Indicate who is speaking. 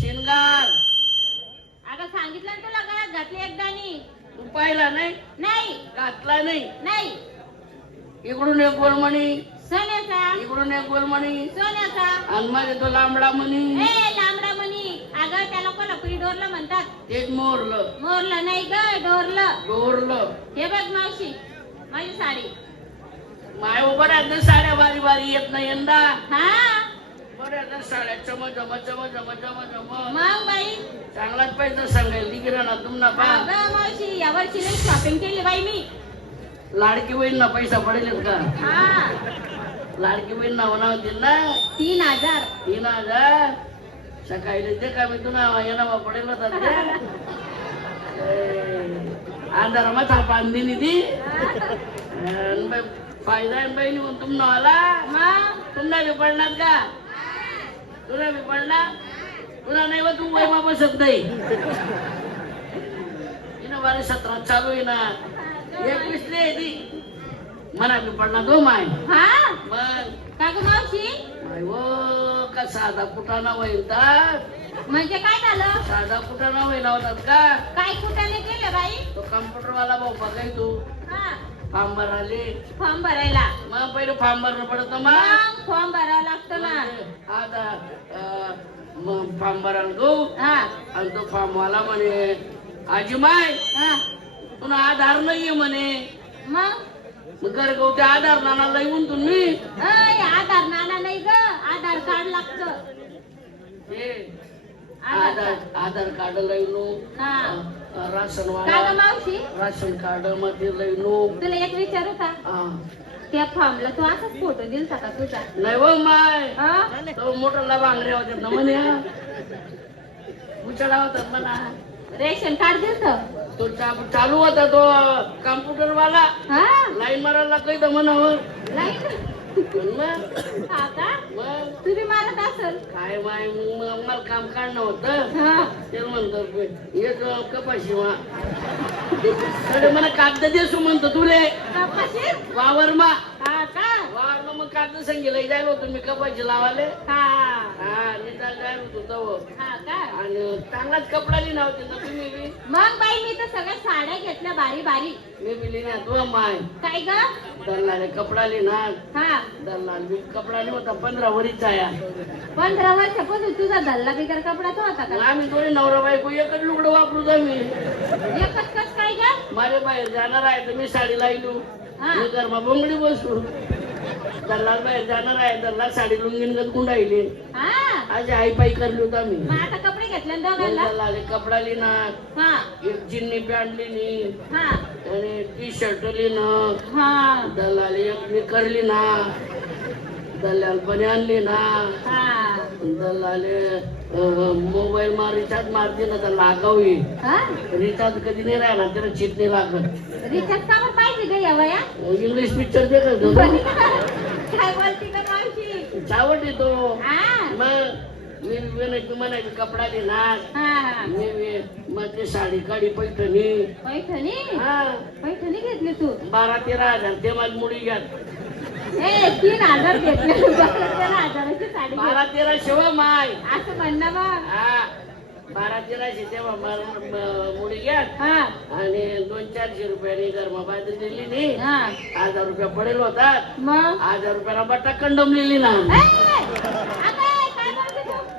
Speaker 1: शिनगार.
Speaker 2: अगं सांगितलं ना तुला गळ्यात घातली एकदानी
Speaker 1: तू पाहिला नाही?
Speaker 2: नाही.
Speaker 1: घातला नाही?
Speaker 2: नाही.
Speaker 1: इकडून एक गोलमणी
Speaker 2: सोन्याचा.
Speaker 1: इकडून एक गोलमणी
Speaker 2: सोन्याचा.
Speaker 1: आणि माझे तो लांबडा मणी
Speaker 2: ए लांबडा मणी अगं त्याला कोल्हापुरी डोरलं म्हणतात.
Speaker 1: तेच मोरलं.
Speaker 2: मोरलं नाही ग डोरलं.
Speaker 1: डोरलं.
Speaker 2: हे बघ मावशी माझी साडी.
Speaker 1: माय बऱ्याच साड्या बारी बारी येत नाही यंदा.
Speaker 2: हा?
Speaker 1: बऱ्याच साड्या चम चम चम चम चम चम
Speaker 2: मग बाई.
Speaker 1: चांगलाच पैसा सांगायला ती किराणा तुमना पा
Speaker 2: अगं मावशी यावर्षी लई शॉपिंग केली बाई मी.
Speaker 1: लाडकी बहीण ना पैसा पडेल का?
Speaker 2: हा.
Speaker 1: लाडकी बहीण ना म्हणा होतील ना.
Speaker 2: तीन हजार.
Speaker 1: तीन हजार? सकाळी ते का मी तुला? येणार पडेल होता आधार माथा बांधली ती. अन बाई, फायदा आहे बहिणी म्हणून तुम आला?
Speaker 2: मग?
Speaker 1: तुमना बी पडणार का? तुला बी पडणार तुला नाही तू वैमा बसत नाही. तिनं बारे सतरा चालू आहे ना. एकवीस आहे ती. मना बी पडणार तो माय.
Speaker 2: हा?
Speaker 1: मग?
Speaker 2: का ग मावशी?
Speaker 1: माय वो का साधा कुटाणा वैतात
Speaker 2: म्हणजे काय झालं?
Speaker 1: साधा कुटाणा वैना होतात का?
Speaker 2: काय कुठाने केलं बाई?
Speaker 1: तो कम्प्युटर वाला भाऊ बघाय तू.
Speaker 2: हा.
Speaker 1: फॉर्म भराले
Speaker 2: फॉर्म भरायला.
Speaker 1: मग पहिले फॉर्म भरणं पडत मग
Speaker 2: मग फॉर्म भरावा लागतो ना.
Speaker 1: आता अं, मग फॉर्म भरायला गो
Speaker 2: हा.
Speaker 1: आणि तो फॉर्म वाला म्हणे आजी माय
Speaker 2: हा.
Speaker 1: तुला आधार नाहीये म्हणे.
Speaker 2: मग?
Speaker 1: मग घरगवते आधार नानाला येऊन तुम्ही
Speaker 2: अय आधार नाना नाही ग. आधार कार्ड लागतं.
Speaker 1: ते
Speaker 2: आधार
Speaker 1: आधार कार्ड लयनो
Speaker 2: हा.
Speaker 1: राशन वाला.
Speaker 2: मावशी?
Speaker 1: राशन कार्डमध्ये लयनो
Speaker 2: तुला एक विचारू का?
Speaker 1: हा.
Speaker 2: त्या फॉर्मला तू असाच फोटो दिलता का तुझा?
Speaker 1: नाही हो माय? तो मोठा बांगड्या होत्या ना म्हणे. उचडा होता मला.
Speaker 2: रेशन कार्ड दिलत?
Speaker 1: तो चालू होता तो कम्प्युटर वाला
Speaker 2: हा.
Speaker 1: लाईन मारायला काही तर पण मग
Speaker 2: हा का
Speaker 1: मग
Speaker 2: तुम्ही मारत असल.
Speaker 1: काय माय मग मला काम काढणं होतं.
Speaker 2: हा.
Speaker 1: ते म्हणतो एक कपाशी अरे मला कागद देसू म्हणतो तुले.
Speaker 2: कपाशी?
Speaker 1: वावर मा.
Speaker 2: हा का?
Speaker 1: वावर मग कागद संगीला जायला होतो मी कपाशी लावाले.
Speaker 2: हा.
Speaker 1: हा निदान जायला होतो तव
Speaker 2: का
Speaker 1: आणि चांगलाच कपडा लिहिला होते ना तुम्ही बी.
Speaker 2: मग बाई मी तर सगळ्या साड्या घेतल्या बारी बारी.
Speaker 1: मी बी तो माय.
Speaker 2: काय ग?
Speaker 1: दल्लाले कपडा लिहिणार
Speaker 2: हा.
Speaker 1: दल्लाल बी कपडा नाही होता पंधरा वरीचा या
Speaker 2: पंधरा वर्षापासून तुझा धल्ला बिगर कपडाचा होता
Speaker 1: मग
Speaker 2: का?
Speaker 1: आम्ही दोन्ही नवरा बायको एकच लुगडं वापरू आम्ही
Speaker 2: एकच कस काय ग?
Speaker 1: माझ्या बाहेर जाणार आहे तर मी साडी लायलू
Speaker 2: हा.
Speaker 1: मी घरमा बोंगडी बसू. दल्लाल बाहेर जाणार आहे दल्लाल साडी लुंगीन गत गुंडायली
Speaker 2: हा.
Speaker 1: आज आई पाई करली होता मी
Speaker 2: मग आता कपडे घेतले ना
Speaker 1: कपडा
Speaker 2: हा.
Speaker 1: एक जिन्नी पॅन्ट लिहिली
Speaker 2: हा.
Speaker 1: आणि टी शर्ट लिहिणं
Speaker 2: हा.
Speaker 1: दलाली एक निकर लिहिना दलाल बन्यान लिहिना
Speaker 2: हा.
Speaker 1: दलाले मोबाईल मा रिचार्ज मारते ना तर लागावी
Speaker 2: हा?
Speaker 1: रिचार्ज कधी नाही राहणार त्याला चित नाही लागत.
Speaker 2: रिचार्ज का बरं पाहिजे ग या वया.
Speaker 1: इंग्लिश पिक्चर दे का?
Speaker 2: काय बोलती का मावशी?
Speaker 1: येतो.
Speaker 2: हा.
Speaker 1: मग मी म्हणायची म्हणायची कपडा देणार. मी मग ते साडी काढी पैठणी.
Speaker 2: पैठणी?
Speaker 1: हा.
Speaker 2: पैठणी घेतली तू?
Speaker 1: बारा तेरा हजार. ते माझी मुडी घ्या.
Speaker 2: तीन हजार घेतले. तेरा हजाराची साडी
Speaker 1: बारा तेरा शेवा माय.
Speaker 2: असं म्हणणं मग.
Speaker 1: हा. बारा तेराशे तेव्हा मला मुडी घ्या
Speaker 2: हा.
Speaker 1: आणि दोन चारशे रुपयानी गरमा बाजरी दिली नी
Speaker 2: हा.
Speaker 1: हजार रुपया पडेल होता
Speaker 2: मग?
Speaker 1: हजार रुपयाला बट्टा कंडम लिहिली ना